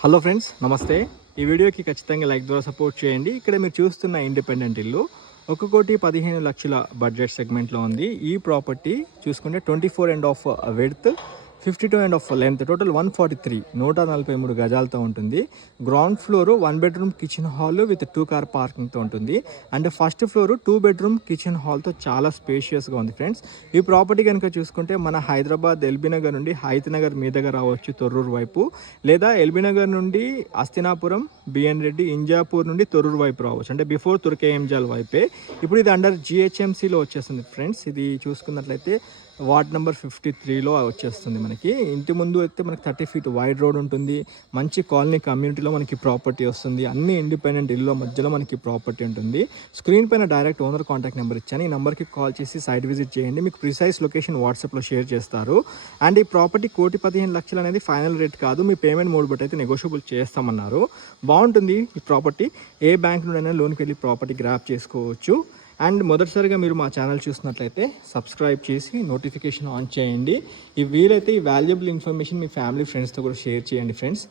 Hello friends, నమస్తే. ఈ వీడియోకి ఖచ్చితంగా లైక్ ద్వారా సపోర్ట్ చేయండి. ఇక్కడ మీరు చూస్తున్న ఇండిపెండెంట్ ఇల్లు 1,15,00,000 బడ్జెట్ సెగ్మెంట్లో ఉంది. ఈ ప్రాపర్టీ చూసుకుంటే 24 and half width, 52 and half length, total 143 143 గజాలతో ఉంటుంది. Ground floor 1 bedroom kitchen hall with 2 car పార్కింగ్తో ఉంటుంది. And first floor 2 bedroom kitchen హాల్తో చాలా స్పేషియస్గా ఉంది ఫ్రెండ్స్. ఈ ప్రాపర్టీ కనుక చూసుకుంటే మన హైదరాబాద్ ఎల్బీ నగర్ నుండి హైత్ నగర్ మీదుగా రావచ్చు తొర్రూరు వైపు, లేదా ఎల్బీ నగర్ నుండి అస్తినాపురం, బిఎన్ రెడ్డి, ఇంజాపూర్ నుండి తొర్రూరు వైపు రావచ్చు, అంటే బిఫోర్ తుర్కేఎంజాల్ వైపే. ఇప్పుడు ఇది అండర్ జిహెచ్ఎంసీలో వచ్చేస్తుంది ఫ్రెండ్స్. ఇది చూసుకున్నట్లయితే వార్డ్ నెంబర్ 53లో వచ్చేస్తుంది. మనకి ఇంటి ముందు అయితే మనకి 30 feet వైడ్ రోడ్ ఉంటుంది. మంచి కాలనీ కమ్యూనిటీలో మనకి ప్రాపర్టీ వస్తుంది. అన్ని ఇండిపెండెంట్ ఇల్లు మధ్యలో మనకి ప్రాపర్టీ ఉంటుంది. స్క్రీన్ పైన డైరెక్ట్ ఓనర్ కాంటాక్ట్ నెంబర్ ఇచ్చాను. ఈ నెంబర్కి కాల్ చేసి సైట్ విజిట్ చేయండి. మీకు ప్రిసైజ్ లొకేషన్ వాట్సాప్లో షేర్ చేస్తారు. అండ్ ఈ ప్రాపర్టీ 1,15,00,000 అనేది ఫైనల్ రేట్ కాదు, మీ పేమెంట్ మోడ్ బట్టి అయితే నెగోషియబుల్ చేస్తామన్నారు. బాగుంటుంది ఈ ప్రాపర్టీ. ఏ బ్యాంక్ నుండైనా లోన్కి వెళ్ళి ప్రాపర్టీ గ్రాప్ చేసుకోవచ్చు. అండ్ మొదటిసారిగా మీరు మా ఛానల్ చూసినట్లయితే సబ్స్క్రైబ్ చేసి నోటిఫికేషన్ ఆన్ చేయండి. ఈ వీలైతే ఈ వాల్యుబుల్ ఇన్ఫర్మేషన్ మీ ఫ్యామిలీ ఫ్రెండ్స్తో కూడా షేర్ చేయండి ఫ్రెండ్స్.